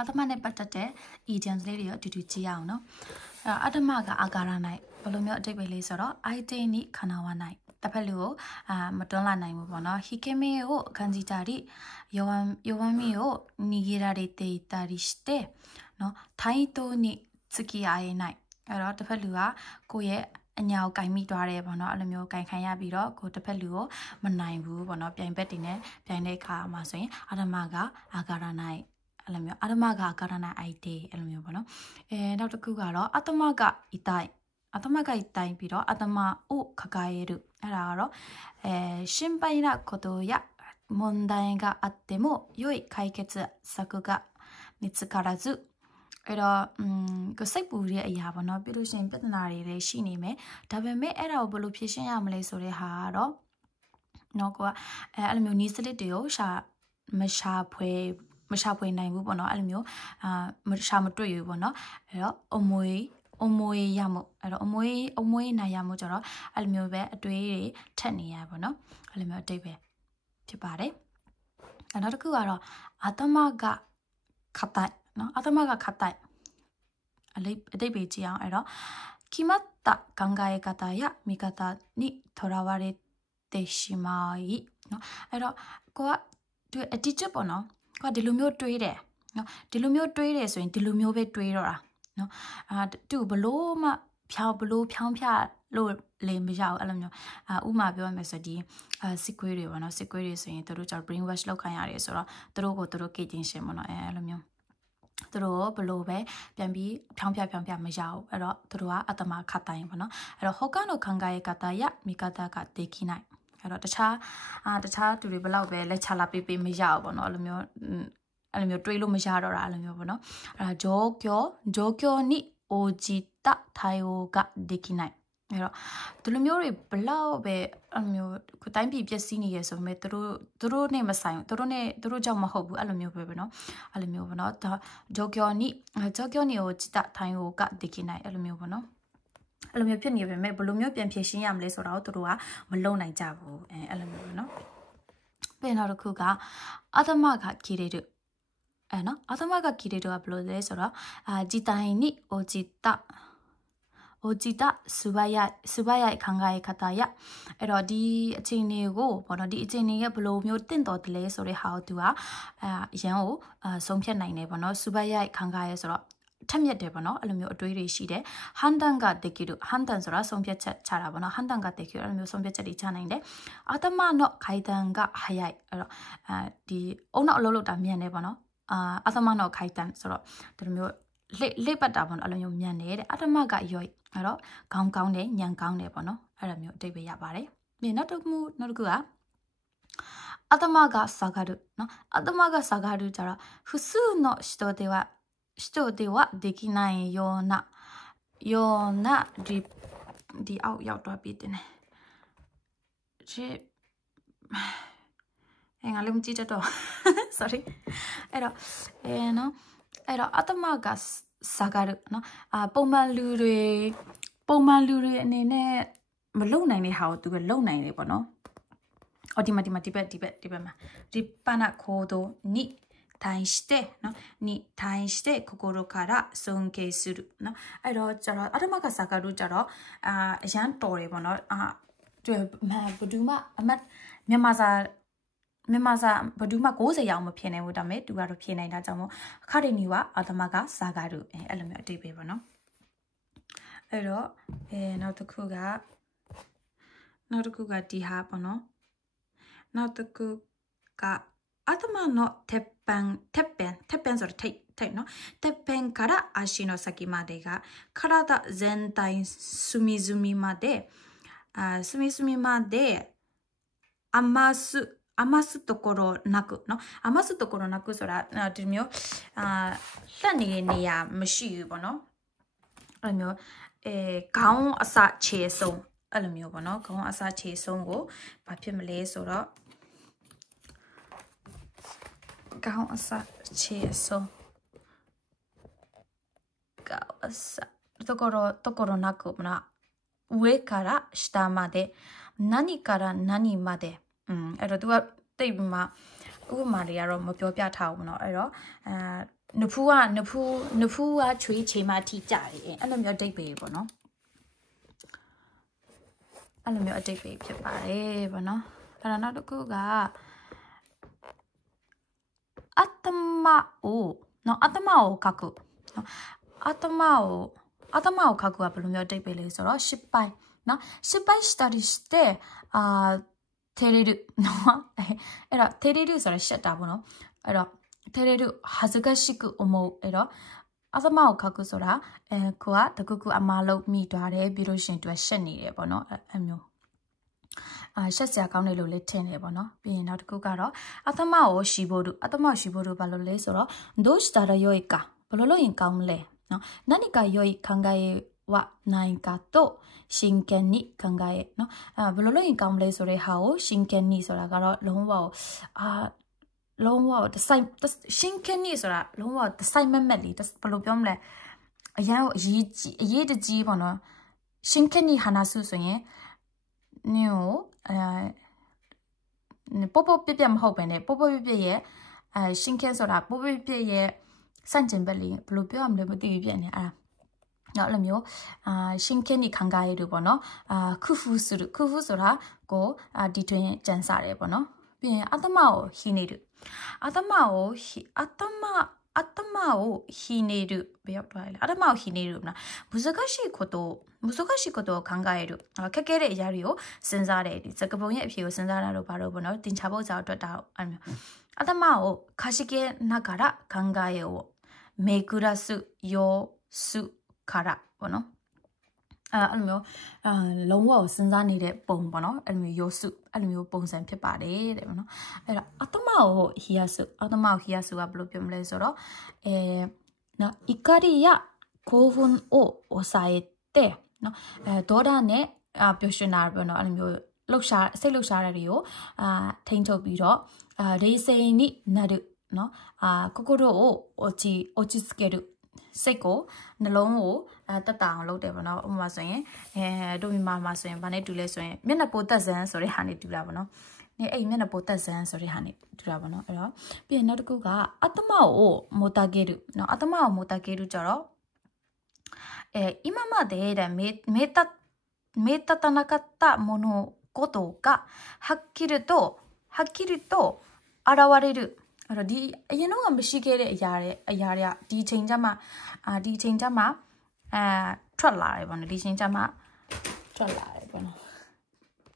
အတမနဲ့ပတ်သက်တဲ့ idioms လေးတွေရောအတူတူကြည့်ရအောင်နော်အတမကအာကာရနိုင်ဘယ်လိုမျိုးအတိတ်ပဲလေးဆိုတော့ item နိခန္ဓာဝနိုင်တစ်ဖက်လူကိုမတွန်းလာနိုင်ဘူးပေါ့နော် hikeme ကိုခန်းကြီးတာဒီယောဝမ်မီကိုနီဂီရာတွေတေတာဒီしてနော်ထိုင်းတိုနိစကီအိုင်နိုင်အဲ့တော့တစ်ဖက်လူကကိုယ့်ရဲ့အညာကိုကင်မိသွားတယ်ပေါ့နော်အဲ့လိုမျိုးကင်ခံရပြီးတော့ကိုတစ်ဖက်လူကိုမနိုင်ဘူးပေါ့နော်ပြိုင်ဘက်တွေနဲ့ပြိုင်တဲ့အခါမှာဆိုရင်အတမကအာကာရနိုင်အဲ့လိုမျိုးအတမကအာကာရနိုင် ID အဲ့လိုမျိုးပေါ့နော်နောက်တစ်ခုကတော့အတမကဤတိုင်းအတမကဤတိုင်းပြီးတော့အတမအိုခကာယေရုအဲ့ဒါကတော့心配なことや問題があっても良い解決策が見つからずအဲ့တော့ကိုစိတ်ပူတဲ့အရာပေါ့နော်ပြီးလို့ရှိရင်ပြဿနာတွေလည်းရှိနေမယ်ဒါပေမဲ့အဲ့ဒါကိုဘယ်လိုဖြေရှင်းရမလဲဆိုတဲ့ဟာကတော့နော်ကိုကအဲ့လိုမျိုးနီးစလစ်တွေကိုမရှာဖွေနိုင်ဘူးပေါ့နော်အဲ့လိုမျိုးရှာမတွေ့ဘူးပေါ့နော်အဲ့တော့အမွေရမှုအဲ့တော့အမွေနိုင်ရမှုကြတော့အဲ့လိုမျိုးပဲအတွေးတွေထက်နေရပေါ့နော်အဲ့လိုမျိုးအတိတ်ပဲဖြစ်ပါတယ်နောက်တစ်ခုကတော့အတမကခတ်တိုက်နော်အတမကခတ်တိုက်အတိတ်ပဲကြည့်အောင်အဲ့တော့決まった考え方や見方にとらわれてしまいနော်အဲ့တော့ကိုကဒီ attitude ပေါ့နော်ကိုကဒီလိုမျိုးတွေးတယ်နော်ဒီလိုမျိုးတွေးတယ်ဆိုရင်ဒီလိုမျိုးပဲတွေးတော့တာနော်သူဘလို့မှဖြောင်းဖြလို့လေမရအောင်အဲ့လိုမျိုးဥမာပြောရမယ်ဆိုဒီစစ်ကွေးတွေပေါ့နော်စစ်ကွေးတွေဆိုရင်သူတို့ကြောင့် brain wash လောက်ခံရတယ်ဆိုတော့သူတို့ကိုသူတို့ kitchen ရှင်ပေါ့နော်အဲ့လိုမျိုးသူတို့ဘလို့ပဲပြန်ပြီးဖြောင်းပြမရအောင်အဲ့တော့သူတို့ကအတမခတ်တိုင်းပေါ့နော်အဲ့တော့ hoka no kangae kata ya mikata ka deki nai အဲ့တော့တခြားသူတွေဘလောက်ပဲလက်ချလာပေးမရအောင်ပေါ့နော်အဲ့လိုမျိုးတွေးလို့မရတော့တာအဲ့လိုမျိုးပေါ့နော်အဲ့ဒါဂျောကျော်နိအိုဂျီတာထိုင်ယိုကဒeki nai အဲ့တော့ဒီလိုမျိုးတွေဘလောက်ပဲအဲ့လိုမျိုးကိုတိုင်းပြည်ပျက်စီးနေရဆိုပေမဲ့သူတို့နဲ့မဆိုင်သူတို့ကြောင့်မဟုတ်ဘူးအဲ့လိုမျိုးပဲနော်အဲ့လိုမျိုးပေါ့နော်ဂျောကျော်နိကိုจิตထိုင်ယိုကဒeki nai အဲ့လိုမျိုးပေါ့နော်အဲ့လိုမျိုးဖြစ်နေပေမဲ့ဘယ်လိုမျိုးပြန်ဖြေရှင်းရမလဲဆိုတာကိုသူတို့ကမလုံနိုင်ကြဘူးအဲ့လိုမျိုးပေါ့နော်ပြန်တော့တစ်ခုကအတမကခီရေတုအဲ့နော်အတမကခီရေတုကဘယ်လိုလဲဆိုတော့ဂျီတိုင်နိအိုဂျီတာစူဘယခံခါရခတာရအဲ့တော့ဒီအချိန်တွေကိုပေါ့နော်ဒီအချိန်တွေရဲ့ဘယ်လိုမျိုးတင့်တော်တယ်လဲဆိုတဲ့ဟာကိုသူကအရန်ကိုဆုံးဖြတ်နိုင်တယ်ပေါ့နော်စူဘယခံခါရဆိုတော့ထက်မြက်တယ်ပေါ့နော်အဲ့လိုမျိုးအတွေးတွေရှိတယ်ဟန်တန်ကတကီတို့ဟန်တန်ဆိုတာဆုံးဖြတ်ချက်ချတာပေါ့နော်ဟန်တန်ကတကီအဲ့လိုမျိုးဆုံးဖြတ်ချက်တွေချနိုင်တယ်အတမနော့ခိုင်တန်ကဟရိုက်အဲ့တော့ဒီအုံနောက်အလုပ်လုပ်တာမြန်တယ်ပေါ့နော်အတမနော့ခိုင်တန်ဆိုတော့ဒီလိုမျိုးလေပတ်တာပေါ့နော်အဲ့လိုမျိုးမြန်တယ်တဲ့အတမကရွိတ်အဲ့တော့ကောင်းတယ်ညံကောင်းတယ်ပေါ့နော်အဲ့လိုမျိုးအတိတ်ပဲရပါတယ်ပြီးနောက်တစ်ခုကအတမကစာဂရုနော်အတမကစာဂရုကြတော့複数の人ではできないようなဒီအောက်ရောက်တော့ပြီတင်နေငါလည်းမကြည့်တော့ sorry အဲ့တော့အတမကစာဂရုနော်ပုံမှန်လူတွေအနေနဲ့မလုံနိုင်တဲ့ဟာကိုသူကလုံနိုင်တယ်ပေါ့နော်ဒီဘက်မှာဒီပနာခိုဒိုနိ対してနော်に対して心から尊敬するနော်အဲ့တော့ကျတော့အတမကစာဂရုကျတော့အရန်တော်တယ်ပေါ့နော်ဘဒူမအမတ်မြန်မာစာဘဒူမ90ရောင်မဖြစ်နိုင်ဘူးဒါပေမဲ့သူကတော့ဖြေနိုင်တာကြောင့်မို့အခါတွေနီကအတမကစာဂရုအဲ့လိုမျိုးအတိတ်ပဲပေါ့နော်အဲ့တော့နောက်တစ်ခုကဒီဟာပေါ့နော်နောက်တစ်ခုကအတမのてっぺんဆိုတော့ထိတ်နော်てっぺんから足の先までが体全体隅々まで余すところなくနော်余すところなくဆိုတာဒီမျိုးလက်နေနေရမရှိဘူးပေါ့နော်အဲ့လိုမျိုးခေါင်းအစခြေဆုံးအဲ့လိုမျိုးပေါ့နော်ခေါင်းအစခြေဆုံးကိုဘာဖြစ်မလဲဆိုတော့ခေါင်းအစခြေဆုံးခေါင်းအစところなく上から下まで何から何までအဲ့တော့ तू ကတိတ်မှာ ဥပမာတွေကတော့မပြောပြထားဘူးเนาะအဲ့တော့နဖူးကချွေးချေမထိကြတယ်အဲ့လိုမျိုးအတိတ်ပဲပေါ့နော်အဲ့လိုမျိုးအတိတ်ပဲဖြစ်ပါတယ်ပေါ့နော်အဲ့တော့နောက်တစ်ခုကအတ္တမကိုနော်အတ္တမကိုခကုနော်အတ္တမကိုခကုကဘယ်လိုမျိုးအတိတ်ပဲလဲဆိုတော့失敗နော်失敗したりして照れるနော်အဲ့တော့照れるဆိုတာရှက်တာပေါ့နော်အဲ့တော့照れる恥ずかしく思うအဲ့တော့အသမကိုခါကုဆိုတာကိုကတကူကူအမားလုံးမိသွားတယ်ပြီးလို့ရှင်သူကရှက်နေတယ်ပေါ့နော်အဲ့မျိုးရှက်စရာကောင်းတယ်လို့လည်းထင်တယ်ပေါ့နော်ပြီးရင်နောက်တစ်ခုကတော့အသမကိုရှိဖို့တို့ဘာလို့လဲဆိုတော့どうしたらよいかဘယ်လိုလုပ်ရင်ကောင်းမလဲနော်何か良い考えはないかと真剣に考えနော်ဘယ်လိုလုပ်ရင်ကောင်းမလဲဆိုတဲ့ဟာကို真剣にဆိုတာကတော့လုံးဝတစိုက်真剣にဆိုတာလုံးဝတစိုက်မက်လေးဘယ်လိုပြောမလဲအရေးတကြီးပေါ့နော်真剣に話すဆိုရင်နင်ကိုပို့ပြမဟုတ်ပဲねပို့ပြရဲ့真剣ဆိုတာပို့ပြရဲ့စန့်ကျင်ဘက်လေးဘယ်လိုပြောရမလဲမသိဘူးပြန်နေအဲ့နော်အဲ့လိုမျိုး真剣に考えるပေါ့နော်工夫する工夫ဆိုတာကိုဒီတွင်ကြံစားတယ်ပေါ့နော်ပြီးရင်အတ္တမကိုဟိနေるအတ္တမကိုဟိနေるဘယ်ရောက်သွားလဲအတ္တမကိုဟိနေるနော်難しいことを考えるခက်ခဲတဲ့အရာတွေကိုစဉ်းစားတယ်ဒီစကားပုံရဲ့အဖြေကိုစဉ်းစားတာတော့ဘာလို့ပေါ့နော်တင်ချဖို့ကြောင့်အတွက်တာအဲ့မျိုးအတ္တမကို可視系ながら考えをめくらす様子からပေါ့နော်အဲ့လိုမျိုးလုံးဝစဉ်းစားနေတဲ့ပုံပေါ့နော်အဲ့လိုမျိုးယောစုအဲ့လိုမျိုးပုံစံဖြစ်ပါတယ်တဲ့ပေါ့နော်အဲ့တော့အတ္တမကိုဟိယစုကဘယ်လိုပြောမလဲဆိုတော့နော်怒りや興奮を抑えてနော်ဒေါသနဲ့ပျော်ရွှင်တာပေါ့နော်အဲ့လိုမျိုးစိတ်လှုပ်ရှားတဲ့တွေကိုထိန်းချုပ်ပြီးတော့冷静になるနော်心を落ち着けるစိတ်ကိုနှလုံးကိုတက်တာအောင်လုပ်တယ်ပေါ့နော်ဥပမာဆိုရင်တို့မြန်မာမှာဆိုရင်ဗာနဲ့တူလဲဆိုရင်မျက်နှာပိုတက်စမ်းဆိုတဲ့ဟာနဲ့တူတာပေါ့နော်နေအဲ့မျက်နှာပိုတက်စမ်းဆိုတဲ့ဟာနဲ့တူတာပေါ့နော်အဲ့တော့ပြီးရင်နောက်တစ်ခုကအတ္တမကိုမိုတာကေရုနော်အတ္တမကိုမိုတာကေရုကြတော့今まで目立たなかったものことがはっきりと現れるအဲ့တော့ဒီအရင်တော့မရှိခဲ့တဲ့အရာတွေကဒီချိန်ကျမှထွက်လာတယ်ပေါ့နော်ဒီချိန်ကျမှထွက်လာတယ်ပေါ့နော်